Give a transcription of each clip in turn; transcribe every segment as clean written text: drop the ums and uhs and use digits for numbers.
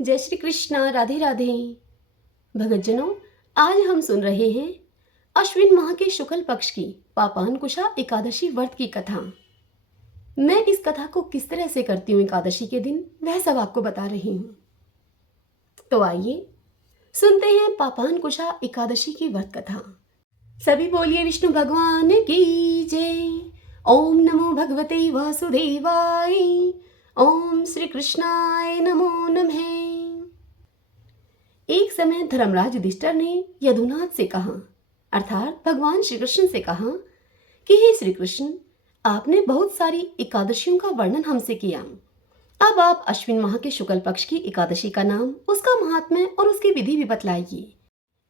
जय श्री कृष्णा। राधे राधे। भगतजनों, आज हम सुन रहे हैं अश्विन माह के शुक्ल पक्ष की पापांकुशा एकादशी व्रत की कथा। मैं इस कथा को किस तरह से करती हूँ एकादशी के दिन, वह सब आपको बता रही हूँ। तो आइए सुनते हैं पापांकुशा एकादशी की व्रत कथा। सभी बोलिए विष्णु भगवान की जय। ओम नमो भगवते वासुदेवाय। ओम श्री कृष्णाय नमो नमः। एक समय धर्मराज युधिष्ठिर ने यदुनाथ से कहा, अर्थात भगवान श्री कृष्ण से कहा कि हे श्री कृष्ण, आपने बहुत सारी एकादशियों का वर्णन हमसे किया। अब आप अश्विन माह के शुक्ल पक्ष की एकादशी का नाम, उसका महात्म्य और उसकी विधि भी बतलाइए।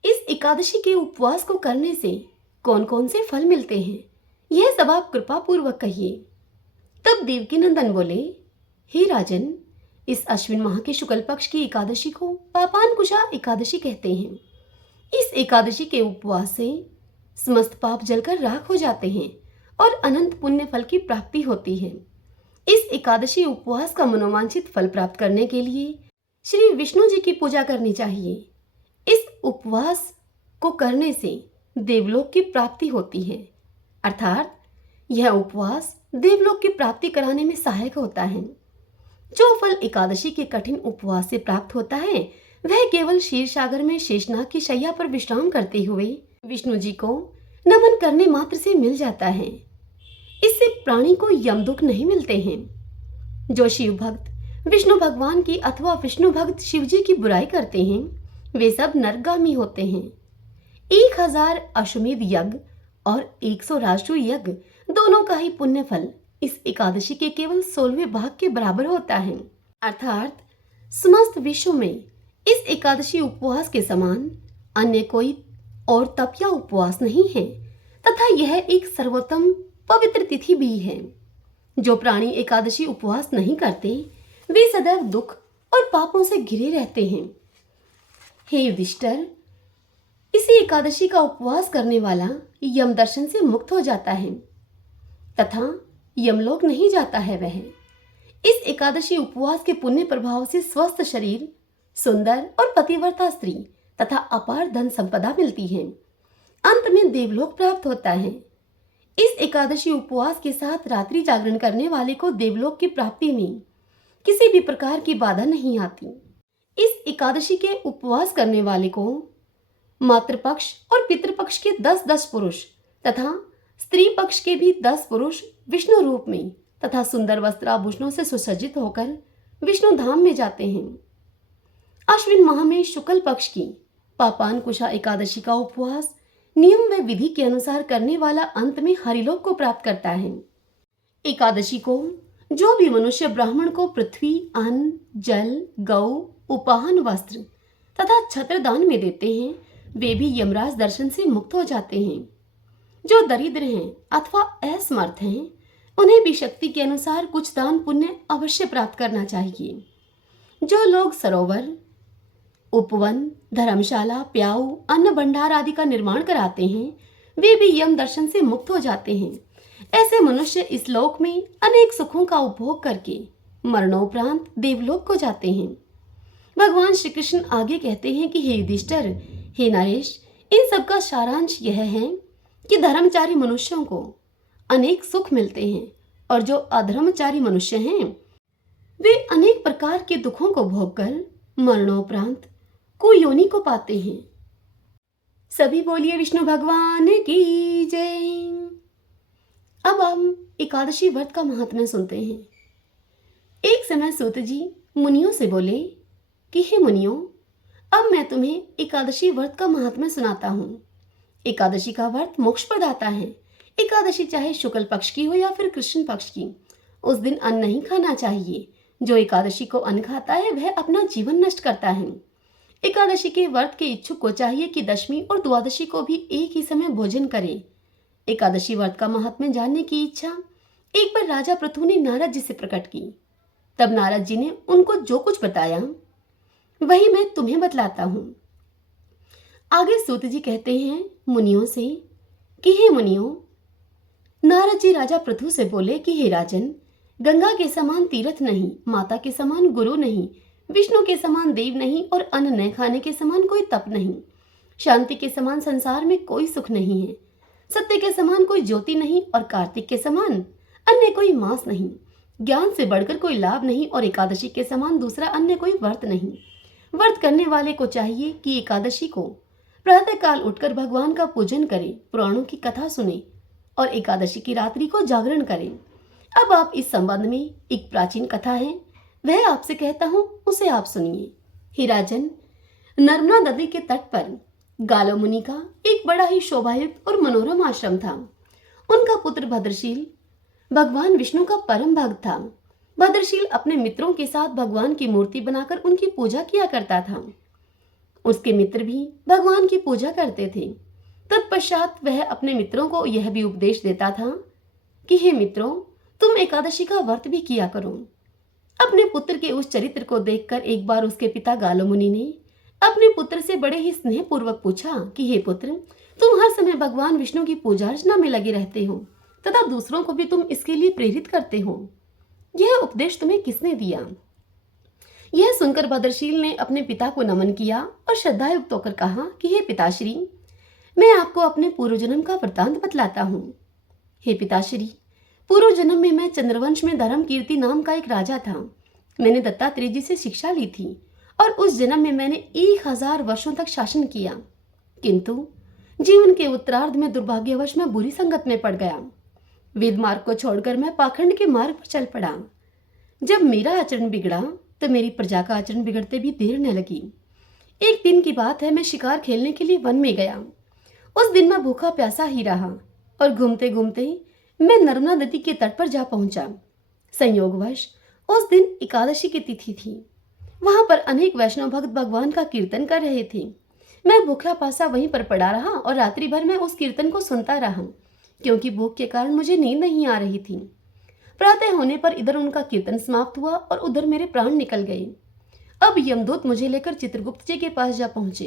इस एकादशी के उपवास को करने से कौन कौन से फल मिलते हैं, यह सब आप कृपा पूर्वक कहिए। तब देवकीनंदन बोले, हे राजन, इस अश्विन माह के शुक्ल पक्ष की एकादशी को पापांकुशा एकादशी कहते हैं। इस एकादशी के उपवास से समस्त पाप जलकर राख हो जाते हैं और अनंत पुण्य फल की प्राप्ति होती है। इस एकादशी उपवास का मनोवांछित फल प्राप्त करने के लिए श्री विष्णु जी की पूजा करनी चाहिए। इस उपवास को करने से देवलोक की प्राप्ति होती है, अर्थात यह उपवास देवलोक की प्राप्ति कराने में सहायक होता है। जो फल एकादशी के कठिन उपवास से प्राप्त होता है, वह केवल क्षीर सागर में शेषनाग की शैया पर विश्राम करते हुए विष्णु जी को नमन करने मात्र से मिल जाता है। इससे प्राणी को यमदुख नहीं मिलते हैं। जो शिव भक्त विष्णु भगवान की अथवा विष्णु भक्त शिव जी की बुराई करते हैं, वे सब नरकगामी होते हैं। 1000 अश्वमेध यज्ञ और 100 राष्ट्रीय यज्ञ दोनों का ही पुण्य फल इस एकादशी के केवल 16वें भाग के बराबर होता है। अर्थात समस्त विश्व में इस एकादशी उपवास के समान अन्य कोई और तप या उपवास नहीं है, तथा यह एक सर्वोत्तम पवित्र तिथि भी है। जो प्राणी एकादशी उपवास नहीं करते, वे सदैव दुख और पापों से घिरे रहते हैं। हे युधिष्ठिर, इसी एकादशी का उपवास करने वाला यम दर्शन से मुक्त हो जाता है तथा यमलोक नहीं जाता है। वह इस एकादशी उपवास के पुण्य प्रभाव से स्वस्थ शरीर, सुंदर और पतिव्रता स्त्री तथा अपार धन संपदा मिलती है। अंत में देवलोक प्राप्त होता है। इस एकादशी उपवास के साथ रात्रि जागरण करने वाले को देवलोक की प्राप्ति में किसी भी प्रकार की बाधा नहीं आती। इस एकादशी के उपवास करने वाले को मातृपक्ष और पितृपक्ष के 10-10 पुरुष तथा स्त्री पक्ष के भी 10 पुरुष विष्णु रूप में तथा सुंदर वस्त्राभूषणों से सुसज्जित होकर विष्णु धाम में जाते हैं। अश्विन माह में शुक्ल पक्ष की पापांकुशा एकादशी का उपवास नियम व विधि के अनुसार करने वाला अंत में हरिलोक को प्राप्त करता है। एकादशी को जो भी मनुष्य ब्राह्मण को पृथ्वी, अन्न, जल, गौ, उपाहन, वस्त्र तथा छत्र दान में देते हैं, वे भी यमराज दर्शन से मुक्त हो जाते हैं। जो दरिद्र हैं अथवा असमर्थ हैं, उन्हें भी शक्ति के अनुसार कुछ दान पुण्य अवश्य प्राप्त करना चाहिए। जो लोग सरोवर, उपवन, धर्मशाला, प्याऊ, अन्न भंडार आदि का निर्माण कराते हैं, वे भी यम दर्शन से मुक्त हो जाते हैं। ऐसे मनुष्य इस लोक में अनेक सुखों का उपभोग करके मरणोपरांत देवलोक को जाते हैं। भगवान श्री कृष्ण आगे कहते हैं कि हे युधिष्ठिर, हे नरेश, इन सब का सारांश यह है कि धर्मचारी मनुष्यों को अनेक सुख मिलते हैं और जो अधर्मचारी मनुष्य हैं, वे अनेक प्रकार के दुखों को भोगकर मरणोपरांत कुयोनि को पाते हैं। सभी बोलिए विष्णु भगवान की जय। अब हम एकादशी व्रत का महात्म्य सुनते हैं। एक समय सूत जी मुनियों से बोले कि हे मुनियों, अब मैं तुम्हें एकादशी व्रत का महात्म्य सुनाता हूँ। एकादशी का व्रत मोक्ष प्रदाता है। एकादशी चाहे शुक्ल पक्ष की हो या फिर कृष्ण पक्ष की, उस दिन अन्न नहीं खाना चाहिए। जो एकादशी को अन्न खाता है, वह अपना जीवन नष्ट करता है। एकादशी के व्रत के इच्छुक को चाहिए कि दशमी और द्वादशी को भी एक ही समय भोजन करे। एकादशी व्रत का महात्म्य जानने की इच्छा एक बार राजा पृथु ने नारद जी से प्रकट की। तब नारद जी ने उनको जो कुछ बताया, वही मैं तुम्हें बतलाता हूँ। आगे सूत जी कहते हैं मुनियों से कि हे मुनियों, नारद जी राजा पृथु से बोले कि हे राजन, गंगा के समान तीर्थ नहीं, माता के समान गुरु नहीं, विष्णु के समान देव नहीं और अन्न न खाने के समान कोई तप नहीं। शांति के समान संसार में कोई सुख नहीं है। सत्य के समान कोई ज्योति नहीं और कार्तिक के समान अन्य कोई मास नहीं। ज्ञान से बढ़कर कोई लाभ नहीं और एकादशी के समान दूसरा अन्य कोई व्रत नहीं। व्रत करने वाले को चाहिए कि एकादशी को प्रातः काल उठकर भगवान का पूजन करे, पुराणों की कथा सुने और एकादशी की रात्रि को जागरण करें। अब आप इस संबंध में एक प्राचीन कथा है, वह आपसे कहता हूँ, उसे आप सुनिए। हे राजन, नर्मदा नदी के तट पर गालो मुनि का एक बड़ा ही शोभायुक्त और मनोरम आश्रम था। उनका पुत्र भद्रशील भगवान विष्णु का परम भक्त था। भद्रशील अपने मित्रों के साथ भगवान की मूर्ति बनाकर उनकी पूजा किया करता था। उसके मित्र भी भगवान की पूजा करते थे। तत्पश्चात वह अपने मित्रों को यह भी उपदेश देता था कि हे मित्रों, तुम एकादशी का व्रत भी किया करो। अपने पुत्र के उस चरित्र को देखकर एक बार उसके पिता गालो मुनि ने अपने पुत्र से बड़े ही स्नेहपूर्वक पूछा कि हे पुत्र, तुम हर समय भगवान विष्णु की पूजा अर्चना में लगे रहते हो तथा दूसरों को भी तुम इसके लिए प्रेरित करते हो। यह उपदेश तुम्हें किसने दिया? यह सुनकर भद्रशील ने अपने पिता को नमन किया और श्रद्धायुक्त होकर कहा कि हे पिताश्री, मैं आपको अपने पूर्व जन्म का वृतांत बतलाता हूँ। हे पिताश्री, पूर्व जन्म में मैं चंद्रवंश में धर्म कीर्ति नाम का एक राजा था। मैंने दत्तात्रेय जी से शिक्षा ली थी और उस जन्म में मैंने 1000 वर्षों तक शासन किया, किंतु जीवन के उत्तरार्ध में दुर्भाग्यवश मैं बुरी संगत में पड़ गया। वेद मार्ग को छोड़कर मैं पाखंड के मार्ग पर चल पड़ा। जब मेरा आचरण बिगड़ा तो मेरी प्रजा का आचरण बिगड़ते भी देर न लगी। एक दिन की बात है, मैं शिकार खेलने के लिए वन में गया। उस दिन मैं भूखा प्यासा ही रहा और घूमते घूमते मैं नर्मदा नदी के तट पर जा पहुंचा। संयोगवश उस दिन एकादशी की तिथि थी। वहां पर अनेक वैष्णव भक्त भगवान का कीर्तन कर रहे थे। मैं भूखा प्यासा वहीं पर पड़ा रहा और रात्रि भर मैं उस कीर्तन को सुनता रहा, क्योंकि भूख के कारण मुझे नींद नहीं आ रही थी। प्रातः होने पर इधर उनका कीर्तन समाप्त हुआ और उधर मेरे प्राण निकल गए। अब यमदूत मुझे लेकर चित्रगुप्त जी के पास जा पहुंचे।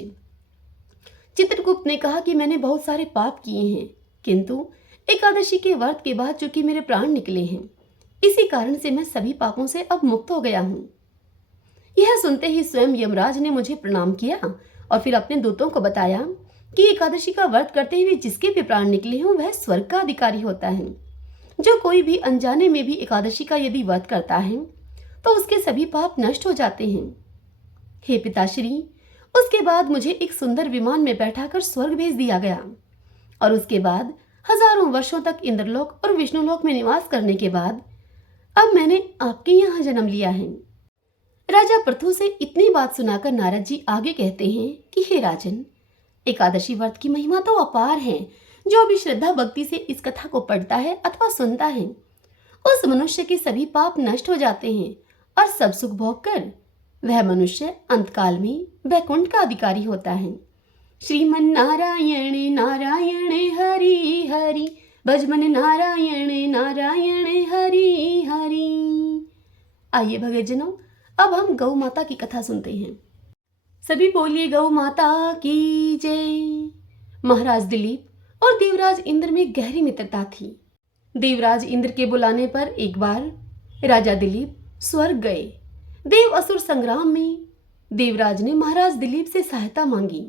चित्रगुप्त ने कहा कि मैंने बहुत सारे पाप किए हैं, किंतु एकादशी के व्रत के बाद चूंकि मेरे प्राण निकले हैं, इसी कारण से मैं सभी पापों से अब मुक्त हो गया हूँ। यह सुनते ही स्वयं यमराज ने मुझे प्रणाम किया और फिर अपने दूतों को बताया कि एकादशी का व्रत करते हुए जिसके भी प्राण निकले हों वह स्वर्ग का अधिकारी होता है। जो कोई भी अनजाने में भी एकादशी का यदि व्रत करता है तो उसके सभी पाप नष्ट हो जाते हैं। हे पिताश्री, उसके बाद मुझे एक सुंदर विमान में बैठाकर स्वर्ग भेज दिया गया और उसके बाद हजारों वर्षों तक इंद्रलोक और विष्णुलोक में निवास करने के बाद अब मैंने आपके यहाँ जन्म लिया है। राजा पृथु से इतनी बात सुनाकर नारद जी आगे कहते हैं कि हे राजन, एकादशी व्रत की महिमा तो अपार है। जो भी श्रद्धा भक्ति से इस कथा को पढ़ता है अथवा सुनता है, उस मनुष्य के सभी पाप नष्ट हो जाते हैं और सब सुख भोग कर वह मनुष्य अंतकाल में वैकुंठ का अधिकारी होता है। श्रीमन नारायण नारायण हरि हरि, भजमन नारायण नारायण हरि हरि। आइए भगतजनों, अब हम गौ माता की कथा सुनते हैं। सभी बोलिए गौ माता की जय। महाराज दिलीप और देवराज इंद्र में गहरी मित्रता थी। देवराज इंद्र के बुलाने पर एक बार राजा दिलीप स्वर्ग गए। देव असुर संग्राम में देवराज ने महाराज दिलीप से सहायता मांगी।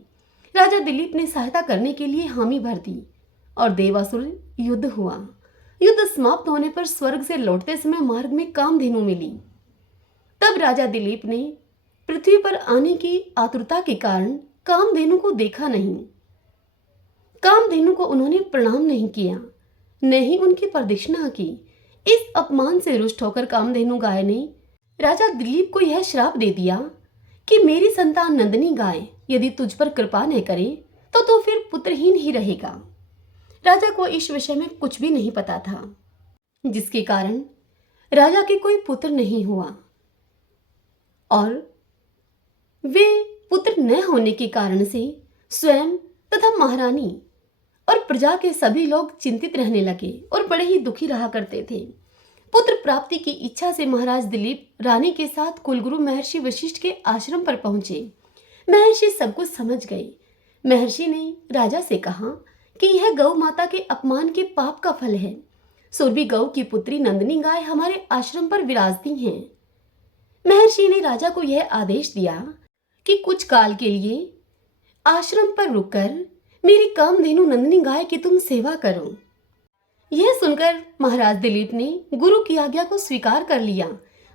राजा दिलीप ने सहायता करने के लिए हामी भर दी और देवासुर युद्ध हुआ। युद्ध समाप्त होने पर स्वर्ग से लौटते समय मार्ग में कामधेनु मिली। तब राजा दिलीप ने पृथ्वी पर आने की आतुरता के कारण कामधेनु को देखा नहीं। कामधेनु को उन्होंने प्रणाम नहीं किया, न ही उनकी प्रदक्षिणा की। इस अपमान से रुष्ट होकर कामधेनु गाय ने राजा दिलीप को यह श्राप दे दिया कि मेरी संतान नंदिनी गाय यदि तुझ पर कृपा न करे तो तू फिर पुत्रहीन ही रहेगा। राजा को इस विषय में कुछ भी नहीं पता था, जिसके कारण राजा के कोई पुत्र नहीं हुआ और वे पुत्र न होने के कारण से स्वयं तथा महारानी और प्रजा के सभी लोग चिंतित रहने लगे और बड़े ही दुखी रहा करते थे। पुत्र प्राप्ति की इच्छा से महाराज दिलीप रानी के साथ कुलगुरु महर्षि वशिष्ठ के आश्रम पर पहुंचे। महर्षि सब कुछ समझ गए। महर्षि ने राजा से कहा कि यह गौ माता के अपमान के पाप का फल है। सुरभि गौ की पुत्री नंदिनी गाय हमारे आश्रम पर विराजती हैं। महर्षि ने राजा को यह आदेश दिया कि कुछ काल के लिए आश्रम पर रुककर मेरी कामधेनु नंदिनी गाय की तुम सेवा करो। यह सुनकर महाराज दिलीप ने गुरु की आज्ञा को स्वीकार कर लिया।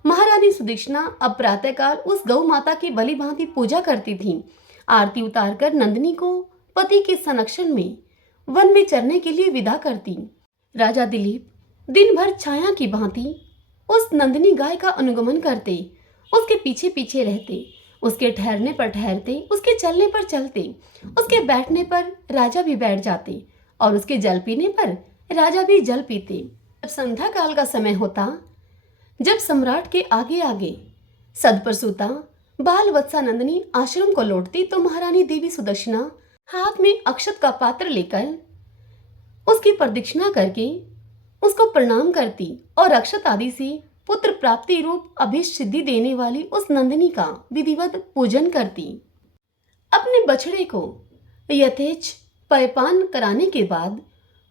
महारानी सुदक्षिणा अब प्रातःकाल उस गौ माता की भली भांति पूजा करती थी। आरती उतारकर नंदिनी को पति के संरक्षण में वन में चरने के लिए विदा करती। राजा दिलीप दिन भर छाया की भांति उस नंदिनी गाय का अनुगमन करते, उसके पीछे पीछे रहते, उसके ठहरने पर ठहरते, उसके चलने पर चलते, उसके बैठने पर राजा भी बैठ जाते और उसके जल पीने पर राजा भी जल पीते। जब संध्या काल का समय होता, जब सम्राट के आगे आगे सदप्रसूता बाल वत्सा नंदिनी आश्रम को लौटती, तो महारानी देवी सुदक्षिणा हाथ में अक्षत का पात्र लेकर उसकी प्रदक्षिणा करके उसको प्रणाम करती और अक्षत आदि से पुत्र प्राप्ति रूप अभीष्ट सिद्धि देने वाली उस नंदिनी का विधिवत पूजन करती। अपने बछड़े को यथेच पयपान कराने के बाद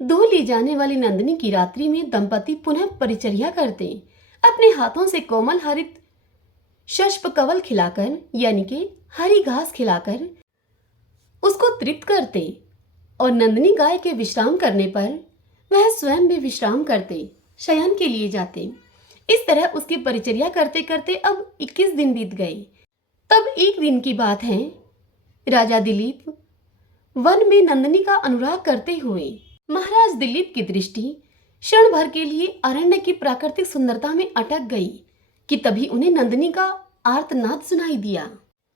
दूह ली जाने वाली नंदिनी की रात्रि में दंपति पुनः परिचर्या करते। अपने हाथों से कोमल हरित शष्प कवल खिलाकर यानी कि हरी घास खिलाकर उसको तृप्त करते और नंदिनी गाय के विश्राम करने पर वह स्वयं भी विश्राम करते, शयन के लिए जाते। इस तरह उसकी परिचर्या करते करते अब 21 दिन बीत गए। तब एक दिन की बात है, राजा दिलीप वन में नंदिनी का अनुराग करते हुए महाराज दिलीप की दृष्टि क्षण भर के लिए अरण्य की प्राकृतिक सुंदरता में अटक गई कि तभी उन्हें नंदिनी का आर्तनाद सुनाई दिया।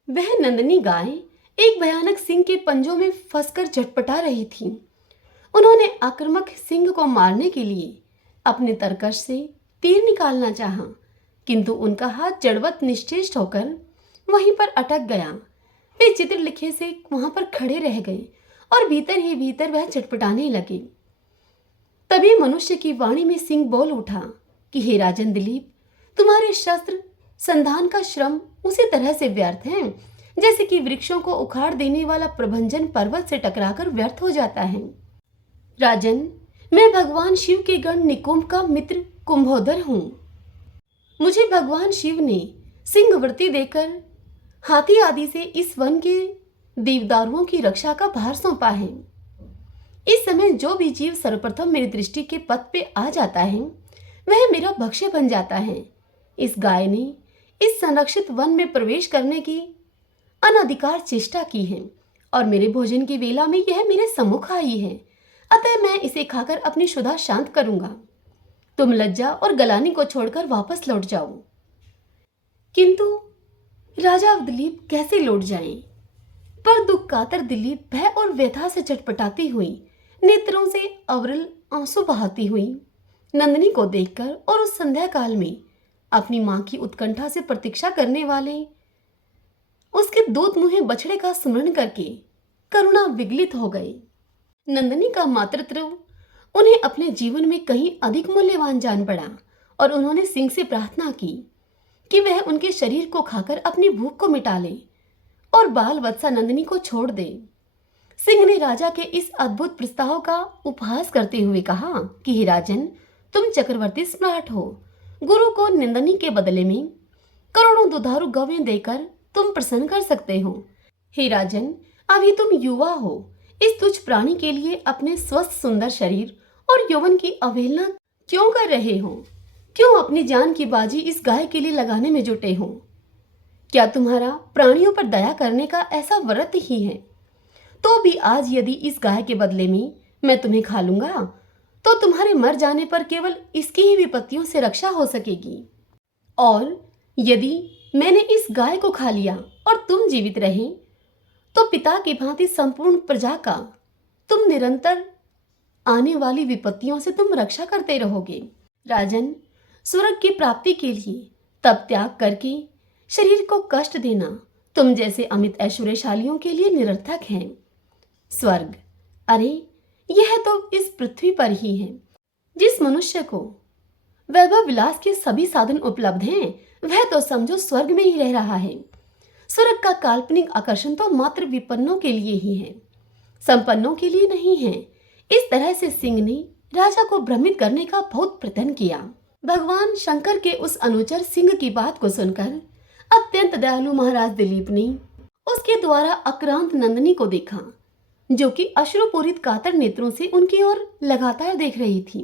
वह नंदिनी गाय एक भयानक सिंह के पंजों में फंसकर झटपटा रही थी। उन्होंने आक्रामक सिंह को मारने के लिए अपने तरकश से तीर निकालना चाहा, किंतु उनका हाथ जड़वत निश्चेष्ट होकर वहीं पर अटक गया। वे चित्रलिखे से वहां पर खड़े रह गए और भीतर ही भीतर वह चटपटाने लगे। तभी मनुष्य की वाणी में सिंह बोल उठा कि हे राजन दिलीप, तुम्हारे शस्त्र संधान का श्रम उसी तरह से व्यर्थ है जैसे कि वृक्षों को उखाड़ देने वाला प्रभंजन पर्वत से टकराकर व्यर्थ हो जाता है। राजन, मैं भगवान शिव के गण निकुंभ का मित्र कुंभोदर हूँ। मुझे भगवान शिव ने सिंहवृत्ति देकर हाथी आदि से इस वन के देवदारुओं की रक्षा का भार सौंपा है। इस समय जो भी जीव सर्वप्रथम मेरी दृष्टि के पथ पे आ जाता है वह मेरा भक्ष्य बन जाता है। इस गाय ने इस संरक्षित वन में प्रवेश करने की अनधिकार चेष्टा की है और मेरे भोजन की वेला में यह मेरे सम्मुख आई है, अतः मैं इसे खाकर अपनी क्षुधा शांत करूंगा। तुम लज्जा और गलानी को छोड़कर वापस लौट जाओ। किंतु राजा दिलीप कैसे लौट जाएं? पर दुख कातर दिलीप भय और व्यथा से चटपटाती हुई, नेत्रों से अविरल आंसू बहाती हुई नंदिनी को देखकर और उस संध्या काल में अपनी मां की उत्कंठा से प्रतीक्षा करने वाले उसके दूध मुहे बछड़े का स्मरण करके करुणा विगलित हो गए। नंदिनी का मातृत्व उन्हें अपने जीवन में कहीं अधिक मूल्यवान जान पड़ा और उन्होंने सिंह से प्रार्थना की कि वह उनके शरीर को खाकर अपनी भूख को मिटा ले और बाल वत्सा नंदिनी को छोड़ दे। सिंह ने राजा के इस अद्भुत प्रस्ताव का उपहास करते हुए कहा कि हे राजन, तुम चक्रवर्ती सम्राट हो। गुरु को नंदिनी के बदले में करोड़ों दुधारू गवें देकर तुम प्रसन्न कर सकते हो। हे राजन, अभी तुम युवा हो। इस तुच्छ प्राणी के लिए अपने स्वस्थ सुंदर शरीर और यौवन की अवहेलना क्यों कर रहे हो? क्यों अपनी जान की बाजी इस गाय के लिए लगाने में जुटे हो? क्या तुम्हारा प्राणियों पर दया करने का ऐसा व्रत ही है? तो भी आज यदि इस गाय के बदले में मैं तुम्हें खा लूंगा तो तुम्हारे मर जाने पर केवल इसकी ही विपत्तियों से रक्षा हो सकेगी। और यदि मैंने इस गाय को खा लिया और तुम जीवित रहे तो पिता की भांति संपूर्ण प्रजा का तुम निरंतर आने वाली विपत्तियों से तुम रक्षा करते रहोगे। राजन, स्वर्ग की प्राप्ति के लिए तप त्याग करके शरीर को कष्ट देना तुम जैसे अमित ऐश्वर्यशालियों के लिए निरर्थक है। स्वर्ग, अरे यह तो इस पृथ्वी पर ही है। जिस मनुष्य को वैभव विलास के सभी साधन उपलब्ध हैं वह तो समझो स्वर्ग में ही रह रहा है। स्वर्ग का काल्पनिक आकर्षण तो मात्र विपन्नों के लिए ही है, संपन्नों के लिए नहीं है। इस तरह से सिंह ने राजा को भ्रमित करने का बहुत प्रयत्न किया। भगवान शंकर के उस अनुचर सिंह की बात को सुनकर अत्यंत दयालु महाराज दिलीप ने उसके द्वारा आक्रांत नंदिनी को देखा, जो कि अश्रुपूरित कातर नेत्रों से उनकी ओर लगातार देख रही थी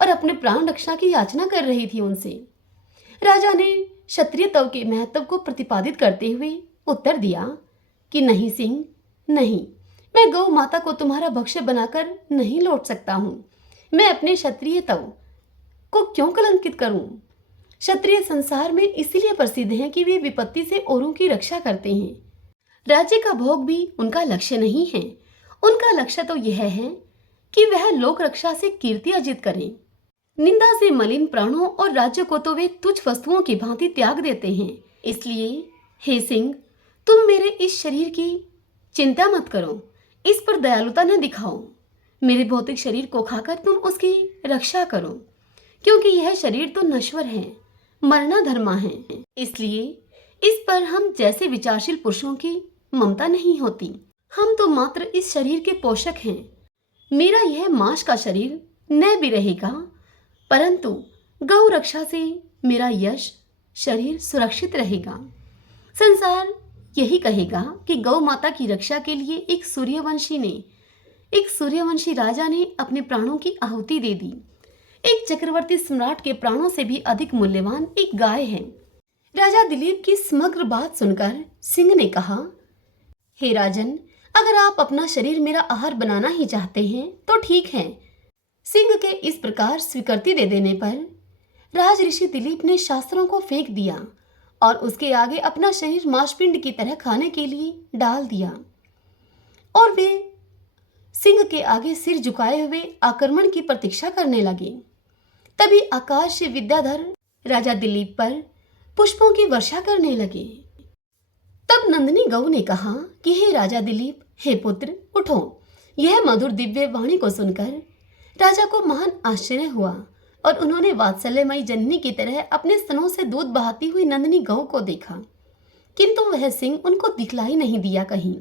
और अपने प्राण रक्षा की याचना कर रही थी उनसे। राजा ने क्षत्रियत्व के महत्व को प्रतिपादित करते हुए उत्तर दिया कि नहीं सिंह, नहीं, मैं गौ माता को तुम्हारा भक्ष्य बनाकर नहीं लौट सकता हूं। मैं अपने क्षत्रियत्व को क्यों कलंकित करूं? क्षत्रिय संसार में इसीलिए प्रसिद्ध हैं कि वे विपत्ति से औरों की रक्षा करते हैं। राज्य का भोग भी उनका लक्ष्य नहीं है। उनका लक्ष्य तो यह है कि वह लोक रक्षा से कीर्ति अर्जित करें। निंदा से मलिन प्राणों और राज्य को तो वे तुच्छ वस्तुओं की भांति त्याग देते हैं। इसलिए हे सिंह, तुम मेरे इस शरीर की चिंता मत करो, इस पर दयालुता न दिखाओ। मेरे भौतिक शरीर को खाकर तुम उसकी रक्षा करो, क्योंकि यह शरीर तो नश्वर है, मरना धर्मा है। इसलिए इस पर हम जैसे विचारशील पुरुषों की ममता नहीं होती। हम तो मात्र इस शरीर के पोषक हैं। मेरा यह मांस का शरीर न भी रहेगा, परंतु गौ रक्षा से मेरा यश शरीर सुरक्षित रहेगा। संसार यही कहेगा कि गौ माता की रक्षा के लिए एक सूर्यवंशी राजा ने अपने प्राणों की आहुति दे दी। एक चक्रवर्ती सम्राट के प्राणों से भी अधिक मूल्यवान एक गाय है। राजा दिलीप की समग्र बात सुनकर सिंह ने कहा, हे राजन, अगर आप अपना शरीर मेरा आहार बनाना ही चाहते हैं तो ठीक है। सिंह के इस प्रकार स्वीकृति दे देने पर राज ऋषि दिलीप ने शास्त्रों को फेंक दिया और उसके आगे अपना शरीर मांसपिंड की तरह खाने के लिए डाल दिया और वे सिंह के आगे सिर झुकाए हुए आक्रमण की प्रतीक्षा करने लगे। तभी आकाश से विद्याधर राजा दिलीप पर पुष्पों की वर्षा करने लगे। तब नंदिनी गौ ने कहा कि हे राजा दिलीप, हे पुत्र, उठो। यह मधुर दिव्य वाणी को सुनकर राजा को महान आश्चर्य हुआ और उन्होंने वात्सल्यमयी जननी की तरह अपने स्तनों से दूध बहाती हुई नंदिनी गौ को देखा, किंतु वह सिंह उनको दिखलाई नहीं दिया कहीं।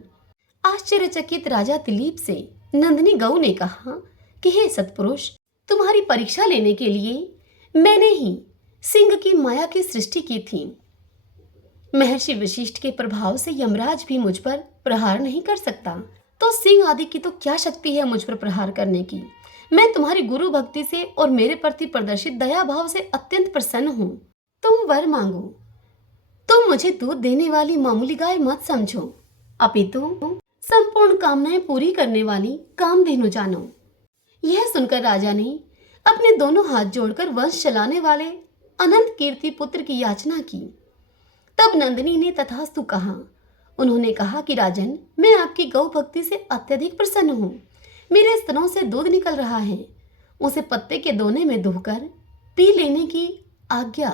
आश्चर्यचकित राजा दिलीप से नंदिनी गौ ने कहा कि हे सत्पुरुष, तुम्हारी परीक्षा लेने के लिए मैंने ही सिंह की माया की सृष्टि की थी। महर्षि वशिष्ठ के प्रभाव से यमराज भी मुझ पर प्रहार नहीं कर सकता, तो सिंह आदि की तो क्या शक्ति है मुझ पर प्रहार करने की। मैं तुम्हारी गुरु भक्ति से और मेरे प्रति प्रदर्शित दया भाव से अत्यंत प्रसन्न हूँ। तुम वर मांगो। तुम मुझे दूध देने वाली मामूली गाय मत समझो, अपितु संपूर्ण कामनाएं पूरी करने वाली कामधेनु जानो। यह सुनकर राजा ने अपने दोनों हाथ जोड़कर वंश चलाने वाले अनंत कीर्ति पुत्र की याचना की। तब नंदिनी ने तथास्तु कहा। उन्होंने कहा कि राजन, मैं आपकी गौ भक्ति से अत्यधिक प्रसन्न हूँ। मेरे स्तनों से दूध निकल रहा है, उसे पत्ते के दोने में धोकर पी लेने की आज्ञा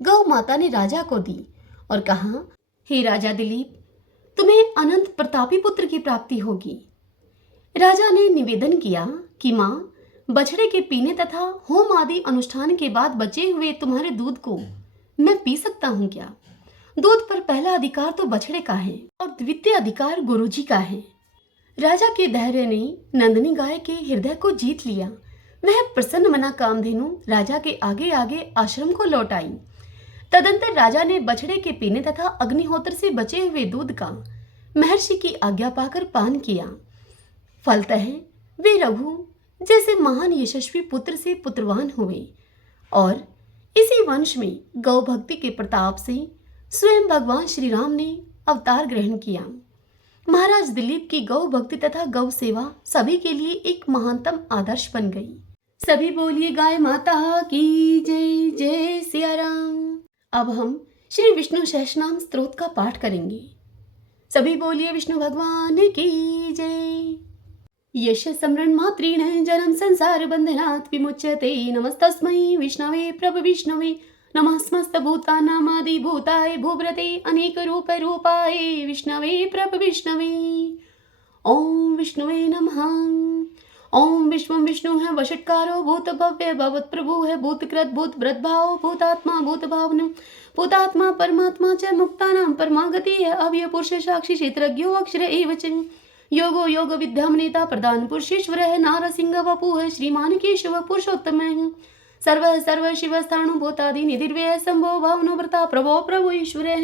गौ माता ने राजा को दी और कहा, हे राजा दिलीप, तुम्हें अनंत प्रतापी पुत्र की प्राप्ति होगी। राजा ने निवेदन किया कि माँ, बछड़े के पीने तथा होम आदि अनुष्ठान के बाद बचे हुए तुम्हारे दूध को मैं पी सकता हूँ क्या? दूध पर पहला अधिकार तो बछड़े का है और द्वितीय अधिकार गुरुजी का है। राजा के धैर्य ने नंदिनी गाय के हृदय को जीत लिया। वह प्रसन्न मना कामधेनु राजा के आगे आगे आश्रम को लौट आई। तदंतर राजा ने बछड़े के पीने तथा अग्निहोत्र से बचे हुए दूध का महर्षि की आज्ञा पाकर पान किया। फलतः वे रघु जैसे महान यशस्वी पुत्र से पुत्रवान हुए और इसी वंश में गौ भक्ति के प्रताप से स्वयं भगवान श्री राम ने अवतार ग्रहण किया। महाराज दिलीप की गौ भक्ति तथा गौ सेवा सभी के लिए एक महानतम आदर्श बन गई। सभी बोलिए गाय माता की जय। जय सिया राम। अब हम श्री विष्णु सहस्रनाम स्तोत्र का पाठ करेंगे। सभी बोलिए विष्णु भगवान की जय। यश स्मरण मात्रेण जन्म संसार बंधनात् विमुच्यते। नमस्तस्मै विष्णवे प्रभु विष्णवे। नमः समस्त भूतानामादि भूताय भूभृते अनेक रूप रूपाय विष्णवे प्रभु विष्णवे। ओम विष्णुवे नमः। ओम विश्वं विष्णु है वषट्कारो भूत भव्य भवत प्रभु है भूतकृत भूत भृतभाव भूतात्मा भूत भावन भूतात्मा परमात्मा च मुक्तानां परमागति है अव्यय पुरुष साक्षी क्षेत्रज्ञो अक्षर एव च योगो योग विद्याम नेता प्रधान पुरुषेश्वर है नारसिंह वपु है श्रीमान केशव पुरुषोत्तम है सर्व सर्व शिव स्थाणुभूतादि निधिर्व्यय संभो भावनो व्रता प्रभो प्रभु ईश्वरे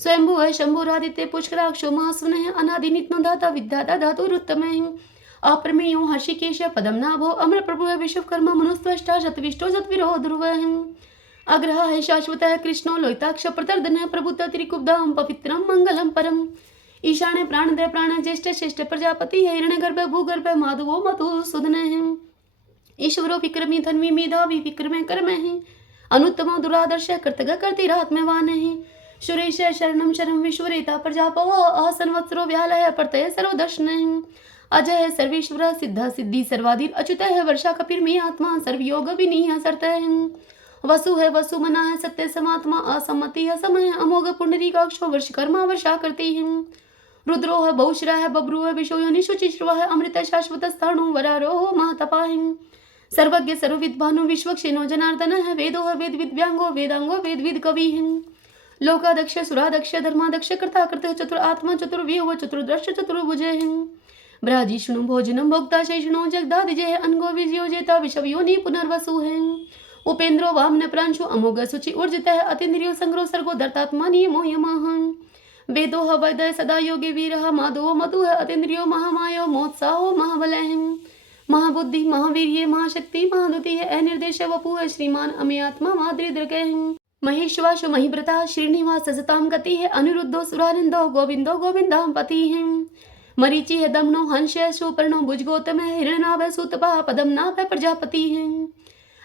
स्वयंभु है शंभुरादित्य पुष्कराक्षो महासुन अनादि नित्नो दाता विद्याता धातुरुत्तम अप्रमेयो हर्षिकेश पदम नाभो अमर प्रभु है विश्वकर्मा मनुस्त्वष्टा शतविष्टो शतविरो ध्रुव अग्रह है शाश्वत है कृष्णो लोहिताक्ष प्रतर्दन है प्रभुत त्रिकुब्धाम पवित्रम मंगलम परम ईशाने प्राणदय प्राण ज्येष्ठ श्रेष्ठ प्रजापति है हिरण्यगर्भ भूगर्भ माधवो मधु सुधन है ईश्वरो विक्रमी धन्वी मेधावी विक्रमे कर्म है अनुत्तम दुरादर्श कर्तग कर्तिरात्मवान है सुरेश शरणम शरणम विश्वरेता प्रजापव असंवत्सरो व्यालय प्रत्यय सर्वदर्शन अजय है सर्वेश्वर सिद्ध सिद्धि सर्वाधीन अच्युत है वर्षा कपिर में आत्मा सर्वयोग विनीय सरत है वसु है वसु मना है सत्य समात्मा असम्मति है समय अमोघ पुंडरी काक्षो वर्षकर्मा वर्षा करती है रुद्रो है बहुश्रा है बब्रू है विशो निशुचिश्रवा है अमृत शाश्वत स्थाणु वरारोह महातपा है सर्वज्ञ सर्वविद भानु विश्वक्षेनो जनार्दन है वेदो है वेद विद्यांगो वेदांगो वेद विद कवि है लोकादक्ष सुरादक्ष धर्मादक्ष कृता कृत चतुर आत्मा चतुर्व्यूह चतुर्दर्श चतुर्भुज है ब्राजिष्णु भोजनम भोक्ता शैषणो जगदादिजय अनगो विजयो जेता विषवयोनि पुनर्वसु है उपेन्द्रो वामन प्रांशु अमोघ सुचि ऊर्जित है अतीन्द्रियो संग्रो सर्गो दर्तात्मा नियमो यमः वेदो ह वैदय सदा योगी वीर माधवो मधु है अतीन्द्रियो महामायो मोत्साहो महाबल है महाबुद्धि महावीर्य महाशक्ति महादुति है अनिर्देश वपु है श्रीमान अमेयात्मा माद्रिद्रक है महेश्वाशु महिव्रता श्रीनिवास सताम गति है अनिरुद्धो सुरानंदो गोविंदो गोविंदाम पति है मरीचि है दमनो हंस है सुपर्णो भुजगोतम है हिरणाभ सुतपा पदम नाभ है प्रजापति है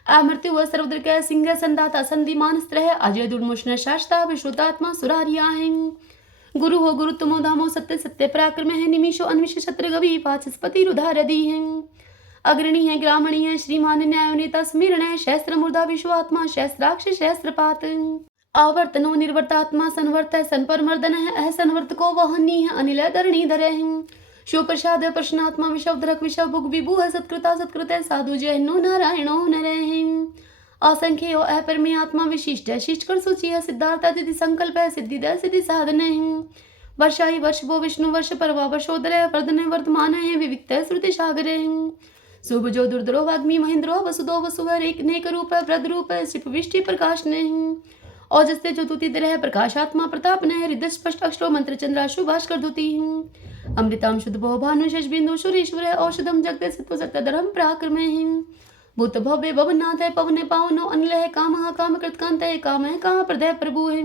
अमृत्यु व सर्वद्रक सिंह संदाता संधिमान स्त्र है अजय दुर्मुष्ण शास्ता विश्रुतात्मा सुरारिया है गुरु हो गुरु तुमो धामो सत्य सत्य पराक्रम है निमिषो अन्विष शत्रु गवि पाचस्पति रुधारदी है अग्रणी है ग्रामणी है श्रीमान न्याय नेता स्मरण है शस्त्र मूर्धा विश्वात्मा शस्त्राक्ष शस्त्रपात आवर्तनो निर्वर्तात्मा संवर्त है संपर मर्दन है असंवर्त को वहनी है अनिल धरणी धर है शिवप्रसाद प्रश्नात्मा विषवधरक विषव भुग विभु है सत्कृता सत्कृत है साधु जैनो नारायणो नर है असंख्य अपरमे आत्मा विशिष्ट है शिष्टकर सूची है सिद्धार्थ तिथि संकल्प है सिद्धि दय सिद्धि साधन है वर्षा ही वर्ष भो विष्णु वर्ष परवा वर्षोदर है वर्धन वर्तमान है विविक्त है श्रुति सागर है शुभ जो दुर्धरो वाग्मी महेंद्रो वसुदो वसुवर एक नेक रूप है वृद्ध रूप है शिप विष्टि प्रकाश ने औजस्ते जो तुति दर है प्रकाशात्मा प्रताप ने हृदय स्पष्ट अक्षरो मंत्र चंद्राशु भास्कर दुति अमृताम शुद्ध भो भानु शश बिंदु सुरेश्वर है औषधम जगते सत्व सत्य धर्म पराक्रम है भूत भव्य भवनाथ है पवन पावनो अनिल है काम काम कृतकांत है काम प्रदय प्रभु है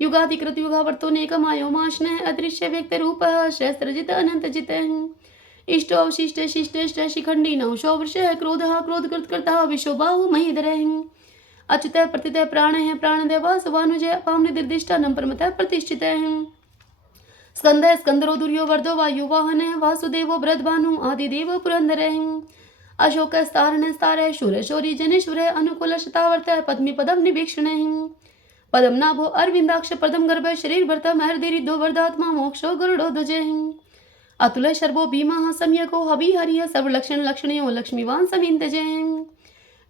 युगाधिकृत युगावर्तो नेकमायो माशन है अदृश्य व्यक्त रूप शस्त्र जित अनंत जित है इष्टो अवशिष्ट शिष्ट शिखंडी नवशो वृष है क्रोध क्रोध कृत करता विश्व बाहु महीधर है अच्युत प्रतित प्राण है प्राणदेव सवानुजय पावन निर्दिष्टा नम परमत प्रतिष्ठित है स्कंद स्कंदरो दुर्यो वर्धो वायु वाहन है वासुदेवो ब्रदभानु आदिदेव पुरंदर है अशोक स्तारण स्तार शूर शौरी जनेश्वर अनुकूल शतावर्त पद्मी पदम निभीक्षण पदम नाभो अरविंदाक्ष पदम गर्भ शरीर भरतम हरदिरिद्धो वर्धात्मा मोक्षो गरुड़ो ध्वज अतुल शर्भो भीमा सम्यको हबि हरिय सर्वलक्षण लक्षणयो लक्ष्मीवान समीन जय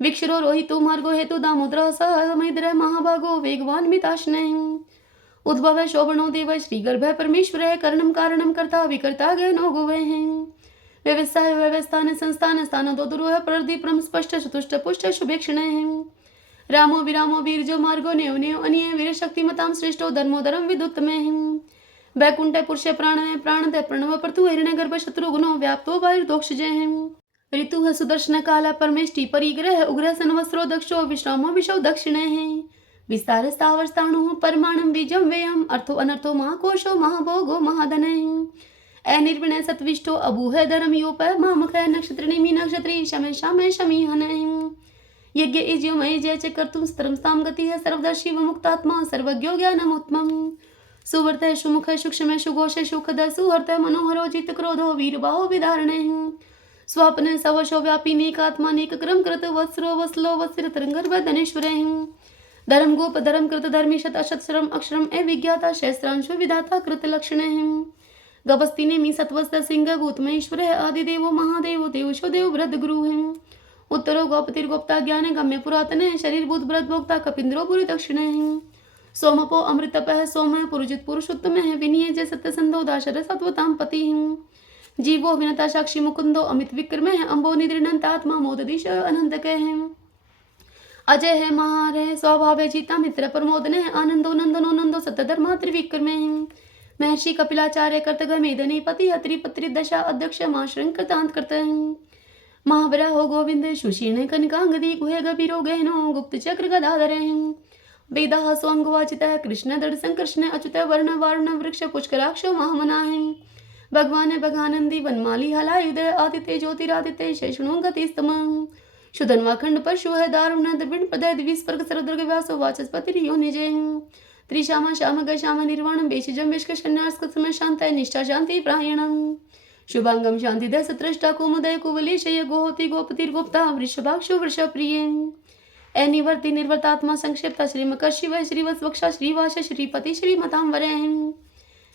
विक्षरो रोहितो मार्गो हेतु दामोदर सह महेंद्र महाभागो वेगवान मिताशन उद्भव शोभनो देव श्रीगर्भ परमेश्वर कर्णम कारणम कर्ता विकर्ता गहनो गोवे व्यवस्था व्यवस्थान संस्थान स्थान दो दुरु प्रदीप स्पष्ट चतुष्ट पुष्ट शुभेक्षण रामो विरामो वीरजो मार्गो नेव नेव अनिय वीर शक्तिमताम श्रेष्ठो धर्मोदरम विदुत्तम वैकुंठ पुरुष प्राणदय प्रणव प्रतु हिरण्य गर्भ शत्रुघ्नो व्याप्तो वायुर्दोक्ष जय ऋतु है सुदर्शन काला परमेष्टि परिग्रह उग्र संवत्सरो दक्षो विश्रामो विशव दक्षिण विस्तार स्थावर स्थाणु परमाणम बीजम व्ययम अर्थो अनर्थो महाकोशो महाभोगो महाधन अनिर्विणय सत्विष्टो अभूह धर्म योप मामुख नक्षत्रिणी नक्षत्री शमे शमे शमी हन यज्ञ इज्यो मय जय च कर्तुम स्तरम स्ताम गति है सर्वदर्शी व मुक्तात्मा सर्वज्ञो ज्ञानमुत्तमम् सुवर्त सुमुख सूक्ष्म सुघोष सुखद सुहर्त मनोहरो जित क्रोधो वीरबाहो विधारणे स्वप्न सवशो व्यापी नेकात्मा नेक क्रम कृत वत्सरो वत्सलो वत्सर तरंगर्भ धनेश्वर धर्म गोप धर्म कृत धर्मी शत अशत श्रम अक्षरम ए विज्ञाता शस्त्रांशु विधाता कृत लक्षण गपस्ती ने मी सत्वस्त सिंह भूत महेश्वर आदिदेवो महादेवो देवशो देव वृद्ध गुरु है उत्तरो गोपतिर्गोप्ता ज्ञान गम्य पुरातन है शरीर भूत व्रत भोक्ता कपिंद्रो पुरी दक्षिण है सोमपो अमृतप है सोम पुरुजित पुरुषोत्तम है विनीय जय सत्य संधो दाशर सत्वताम पति जीवो विनता साक्षी मुकुंदो अमित विक्रम है अम्बो निद्रिनंत आत्मा मोदीश अनंत है अजय है महार है स्वभाव है जीता मित्र प्रमोदन है आनंदो नंदनो नंदो सत्यधर्मा त्रिविक्रम है महर्षि कपिलाचार्य कर्तग मेदनी पति अत्रि पत्रि दशा अध्यक्ष मां कृतांत करते हैं महाबरा हो गोविंद सुशीर्ण कनकांगदी गुहे गभीरो गहनो गुप्त चक्र गदाधर वेदा स्वांगवाचित कृष्ण दृढ़ संकृष्ण अच्युत वर्ण वर्ण वृक्ष पुष्कराक्ष महामना है भगवान भगानंदी वनमाली हलायुदय आदित्य ज्योतिरादित्य शेषणो गतिस्तम शुधन्वाखंड पशु है दारुण द्रविण पदय द्विस्पर्ग सरदुर्ग व्यासो वाचस्पति रियो निजय त्रिशामा श्याम ग श्याम निर्वाणम बेशिजम विष्क शन्यास्कम शांत निष्ठा शांति प्रायणम शुभांगम शांति दय सत्रष्टा कुमुदय कुवलेशय गोहोति गोपतिर्गोप्ता वृषभाक्षो वृषप्रिय निवर्ति निर्वर्तात्मा संक्षिप्ता श्रीमक शिव श्रीवत्वक्षा श्रीवास श्रीपति श्रीमतांबर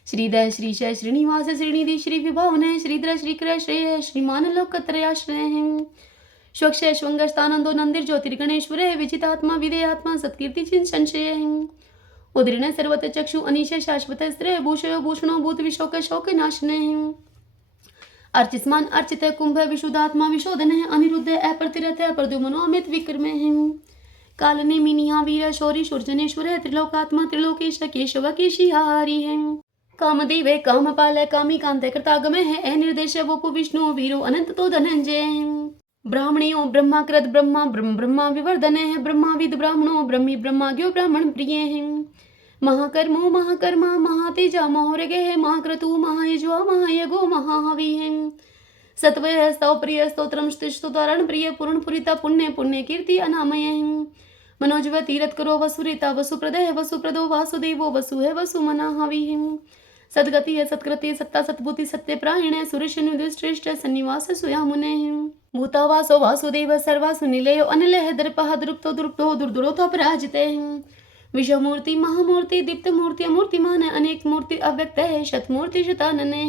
श्रीदय श्रीशय श्रीनिवास श्रीनिधि श्री विभावन श्रीधर श्रीकर श्रेय श्रीमान लोकत्रयाश्रय स्वक्षय स्वंगस्तानंदो नंदिर ज्योतिर्गणेश्वर विजितात्मा विदेयात्मा सत्कीर्ति चिन्ह संशय उदीर्ण सर्वत चक्षु अनिश शाश्वत स्त्रेय भूषयो भूषणो भूत विशोक शोक नाशने अर्चिस्मान अर्चित कुंभ विशुद्धात्मा विशोधन अनिरुद्ध अप्रतिरथ प्रद्युमनो अमित विक्रम कालने मिनिहा वीर शौरी शूर्जनेश्वर त्रिलोकात्मा त्रिलोकेश केशव केशिहारी है कामदेव कामपाल कामी कांत कृतागम है निर्देश वपु विष्णु वीरो अनंत तो धनंजय ब्राह्मणियों ब्रह्माकृत ब्रह्मा ब्रह्मा विवर्धन है ब्रह्माविद ब्राह्मणों ब्रह्मी ब्रह्माज्ञो ब्राह्मण प्रिय है महाकर्मो महाकर्मा महातेजा महोरगे है महाक्रतु महायज्वा महायगो महाहवि है सत्वय स्तव प्रिय स्तोत्रम स्तुतारण प्रिय पूर्ण पुरिता पुण्य पुण्य कीर्ति अनामय है मनोजव तीरथ करो वसुरिता वसुप्रदय वसुप्रदो वासुदेवो वसु है वसु मना हवि है सदगति है सत्कृति सत्ता सत्भूति सत्य प्रायण है सुरेश श्रेष्ठ सन्निवास सुया मुने भूतावासो वासुदेव सर्वासु निलयो अनिल है दर्पः द्रुप्तो द्रुप्तो दुर्दुरोतो पराजिते विश्वमूर्ति महामूर्ति दीप्त मूर्ति अमूर्तिमान अनेक मूर्ति अव्यक्त है शतमूर्ति शतानने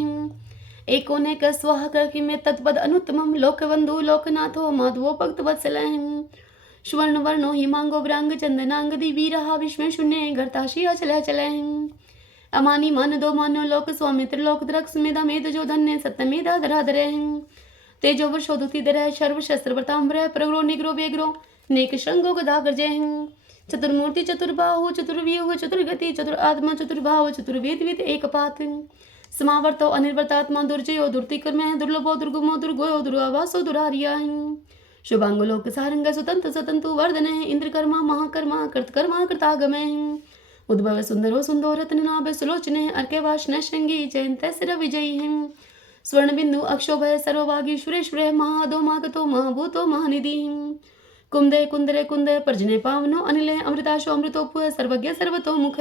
एकोनेक स्वाहा किमे तत्पद अनुत्तमम लोकबंधु लोकनाथो माधवो भक्त वत्सल स्वर्ण वर्णो हिमांगो व्रांग चंदनांग दिवीरहा विश्व शून्य घरताशी अचल चल अमानी मान दो मानो लोक स्वामी त्रिलोक द्रक्ष मेधा मेद जो धन्य सत्य मेधा धराधर तेजो वर्षोधुति दर शर्व शस्त्र प्रताम्र प्रग्रो निग्रो वेग्रो नेक शृंगो गदागर जय चतुर्मूर्ति चतुर्बाहु चतुर्व्यूह चतुर्गति चतुर आत्मा चतुर्भाव चतुर्वेद विद एक पात समावर्तो अनिर्वर्तात्मा दुर्जयो दुर्तिकर्म दुर्लभो दुर्गमो दुर्गोयो दुरावासो दुरारिया शुभांगो लोक सारंग सुतंतु सतंतु वर्धन इंद्रकर्मा महाकर्मा कृतकर्मा कृतागम उद्भव सुंदरो सुंदो रत्ननाभ सुलोचन अर्के वाशन शृंगी जयंत सिर विजयी स्वर्ण बिंदु अक्षोभय सर्वभागी सुरेश्वर महादो मागतो महाभूतो महानिधि कुंदे कुंदरे कुंदे पर्जने पावनो अनिल अमृताशो अमृतोपु सर्वज्ञ सर्वतो मुख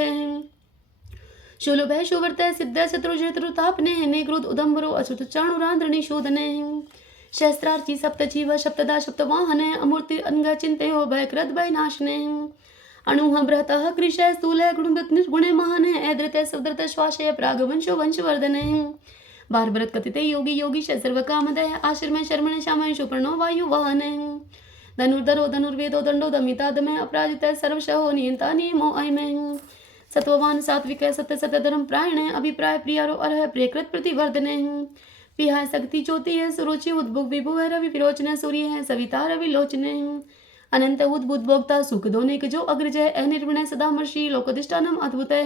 शूलभ शुवर्त सिद्ध शत्रुतापने नेग्रोद उदम्बरो अच्युत चाणुरांध्र निशोधने शस्त्रार्ची सप्तजीव सप्तदा सप्तवाहन अमूर्ति अंग चिंत्यो भयकृत भयनाशने अणुह बृहतः कृश स्थूल गुणवृत निर्गुणे महान ऐद्रत सुदृत श्वासय प्रागवंशो वंशवर्धन बारभरत कथिते योगी योगी सर्व कामदय आश्रम शर्मण श्याम सुपर्णो वायु वाहन धनुर्धरो धनुर्वेदो दंडो दमिता दमय अपराजित सर्वशहो नियंता नियमो अयमय सत्ववान सात्विक सत्य सत्य धर्म प्रायण अभिप्राय प्रियारो अर्ह प्रियकृत प्रतिवर्धन पिहा शक्ति ज्योति है सुरुचि उद्भुग विभु है रवि विरोचन सूर्य है सविता रवि लोचन अनंत उद्भुत भोक्ता सुख दोने के जो अग्रज है अनिर्वण सदा मर्षि लोकोदिष्टानम अद्भुत है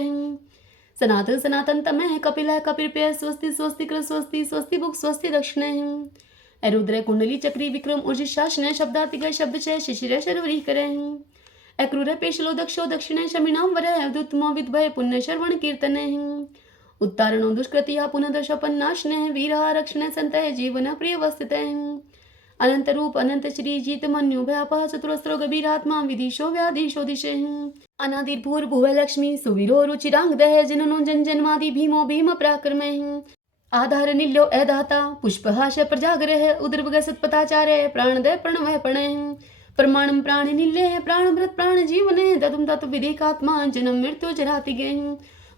सनातन सनातन तमः कपिल है कपिल स्वस्ति स्वस्ति कृ स्वस्ति स्वस्ति भुक स्वस्ति दक्षिण है रुद्र कुंडली चक्री विक्रम ऊर्ज शासन शब्दातिग शब्द चय शिशिर शर्वरी करे अक्रूर पेशलो दक्षो दक्षिण शमिनाम वर अद्युत्तमो विद्भय पुण्य श्रवण कीर्तन उत्तारणो दुष्कृतिया पुनः दशपन्नाशन वीरा रक्षण संत जीवन प्रिय वस्थित अनंत रूप अनंत श्री जीत मन्यु व्यापः चतुरस्रो गभीरात्मा विदिशो व्याधीशो दिशे अनादिर्भूर्भुव लक्ष्मी सुवीरो रुचिरांग दह जननो जन जन्मादि भीमो भीम पराक्रम आधार निल्यो अदाता पुष्पहास प्रजाग्रह उद्रवग सत्पथाचार्य प्राणदय प्रणवः प्रणय प्रमाणम प्राण निल्य प्राणभृत प्राण जीवन दतुम तत्व विधिकात्मा जन्म मृत्यु जराति गे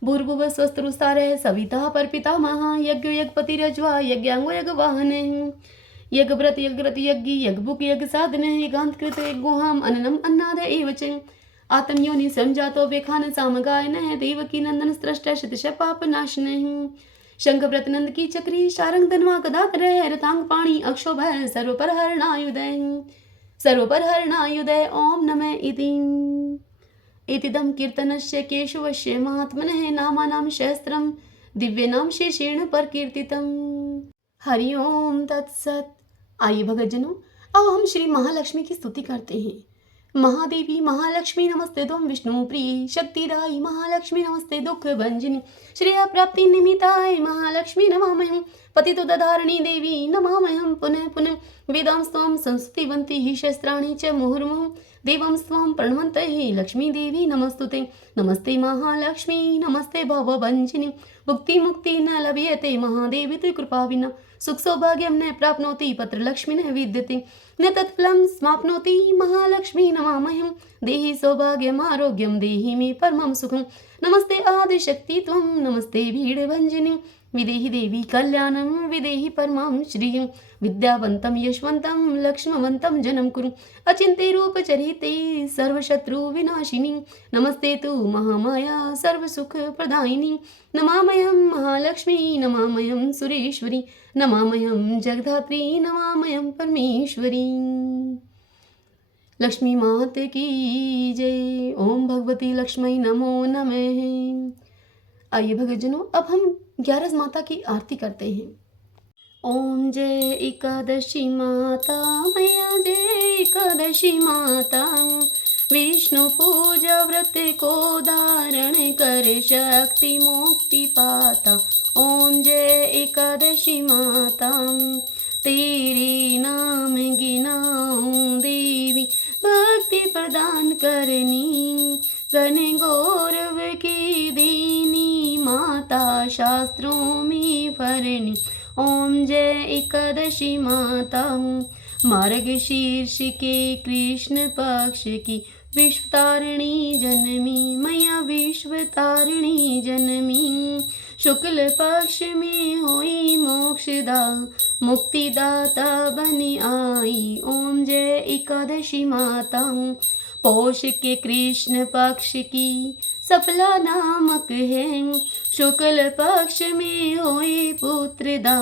भूर्भुव स्वस्तरुस्तार सविता परपिता महा यज्ञ यज्ञपति रज्वा यज्ञांगो यज्ञ वाहन यज्ञ व्रत यज्ञ यज्ञभुक यज्ञ साधन यज्ञांत कृत गुहाम अननम अन्नाद एवच आत्मयोनि संजातो व्यखान सामगायन देवकी नंदन स्त्रष्ट शतश पाप नाशन शंख व्रत नंद की चक्री शारंग धनवा गदाधर रतांग पाणी अक्षोभ सर्व पर हरणायुध सर्वपरहरणायुधे ओम नमः इति। इतिदं कीर्तनस्य केशवस्य महात्मनः नामानां सहस्त्रं दिव्यनाम शेषेण प्रकीर्तितम्। हरि ओम तत्सत। आइए भगतजनों, अब हम श्री महालक्ष्मी की स्तुति करते हैं। महादेवी महालक्ष्मी नमस्ते तुम विष्णु प्रिय शक्तिदायी महालक्ष्मी नमस्ते दुख भंजनी श्रेय प्राप्ति निमित्ताय महालक्ष्मी नमामहं पतितो दधारणी देवी नमामहं पुनः पुनः वेदां स्वं संस्तुतिवन्ति हि शस्त्राणि च मुहुर्मुहुः देवं स्वं प्रणवन्त हि लक्ष्मी देवी नमस्तुते। नमस्ते महालक्ष्मी नमस्ते भवभञ्जिनी भुक्ति मुक्ति न लभ्यते महादेवी तु कृपा विना सुख सौभाग्यं न प्राप्नोति पत्रलक्ष्मी न विद्यते न तत्फलं समाप्नोति महालक्ष्मी नमामहं देहि सौभाग्यम् आरोग्यं देहि मे परमं सुखं। नमस्ते आदिशक्ति त्वं नमस्ते भीडभञ्जिनी विदेहि देवी कल्याणं विदेहि परमां श्रियं विद्यावन्तं यशवन्तं लक्ष्मवन्तं जनं कुरु अचिन्त्य रूपचरिते सर्वशत्रुविनाशिनी नमस्ते तु महामाया सर्वसुखप्रदायिनी नमामयं महालक्ष्मी नमामयं सुरेश्वरी नमामयं जगधात्री नमामयं परमेश्वरी। लक्ष्मी मात की जय। ओम भगवती लक्ष्मी नमो नमः। आइए भगतजनों, अब हम 11 माता की आरती करते हैं। ओम जय एकादशी माता मैया जय एकादशी माता विष्णु पूजा व्रत को धारण कर शक्ति मुक्ति पाता। ओम जय एकादशी माता तेरे नाम गिनाऊं देवी भक्ति प्रदान करनी घन गौरव की दीनी माता शास्त्रों में फरनी। ओम जय एकादशी माता मार्गशीर्ष के कृष्ण पक्ष की विश्वतारिणी जनमी मैया विश्वतारिणी जनमी शुक्ल पक्ष में हुई मोक्षदा मुक्तिदाता बनी आई। ओम जय एकादशी माता पौष के कृष्ण पक्ष की सफला नामक है शुक्ल पक्ष में होए पुत्रदा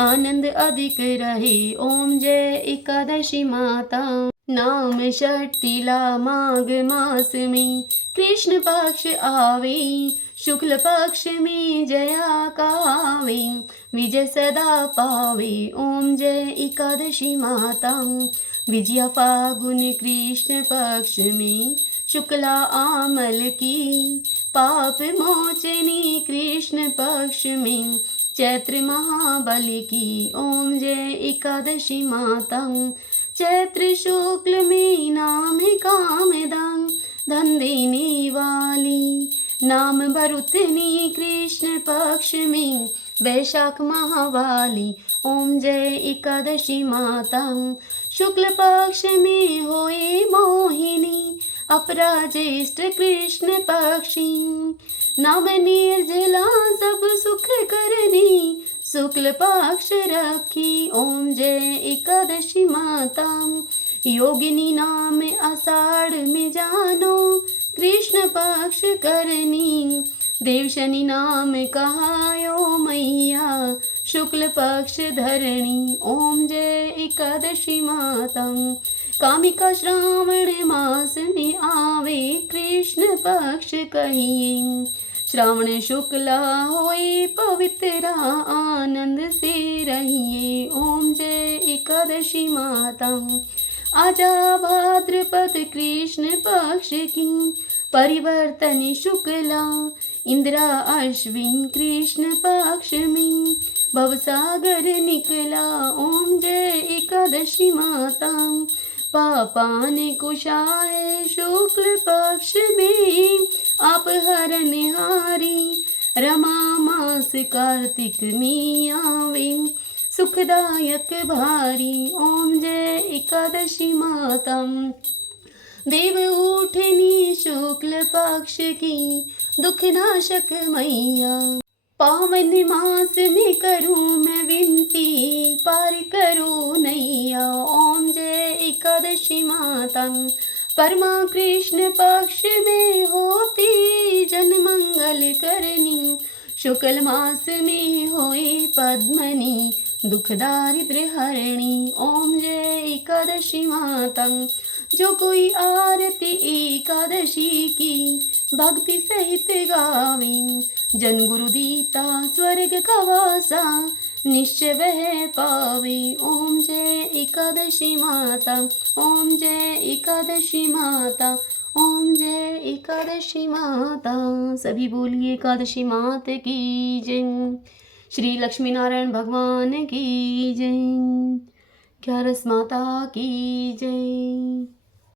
आनंद अधिक रहे। ओम जय एकादशी माता नाम षष्ठीला माघ मास में कृष्ण पक्ष आवे शुक्ल पक्ष में जया कावे विजय सदा पावे। ओम जय एकादशी माता विजया फागुन कृष्ण पक्ष में शुक्ला आमल की पाप मोचनी कृष्ण पक्ष में चैत्र महाबली की। ओम जय एकादशी माता चैत्र शुक्ल में नाम कामदान धन देने वाली नाम भरुतनी कृष्ण पक्ष में वैशाख महावाली। ओम जय एकादशी माता शुक्ल पक्ष में होए मोहिनी अपराजेष्ठ कृष्ण पक्षी नाम निर्जला सब सुख करनी शुक्ल पक्ष रखी। ओम जय एकादशी माता योगिनी नाम आषाढ़ में जानो कृष्ण पक्ष करनी देवशनि नाम कहायो मैया शुक्ल पक्ष धरणी। ओम जय एकादशी माता कामिका श्रावण मास में आवे कृष्ण पक्ष कहिए श्रावण शुक्ला होए पवित्र आनंद से रहिए। ओम जय एकादशी माता आजा भाद्रपद कृष्ण पक्ष की परिवर्तन शुक्ला इंद्रा अश्विन कृष्ण पक्ष में भवसागर निकला। ओम जय एकादशी माता पापान कुशाय शुक्ल पक्ष में आप हरनिहारी रमा मास कार्तिक में आवे सुखदायक भारी। ओम जय एकादशी माता देव उठनी शुक्ल पक्ष की दुखनाशक मैया पावन मास में करूं मैं विनती पार करो नैया। ओम जय एकादशी माता परमा कृष्ण पक्ष में होती जन मंगल करनी शुक्ल मास में होए पद्मनी दुख दारिद्र्य हरणी। ओम जय एकादशी माता। जो कोई आरती एकादशी की भक्ति सहित गावे, जन गुरु दीता स्वर्ग का वासा निश्चय वह पावे। ओम जय एकादशी माता। ओम जय एकादशी माता। ओम जय एकादशी माता। सभी बोलिए एकादशी माता की जय। श्री लक्ष्मी नारायण भगवान की जय। ग्यारस माता की जय।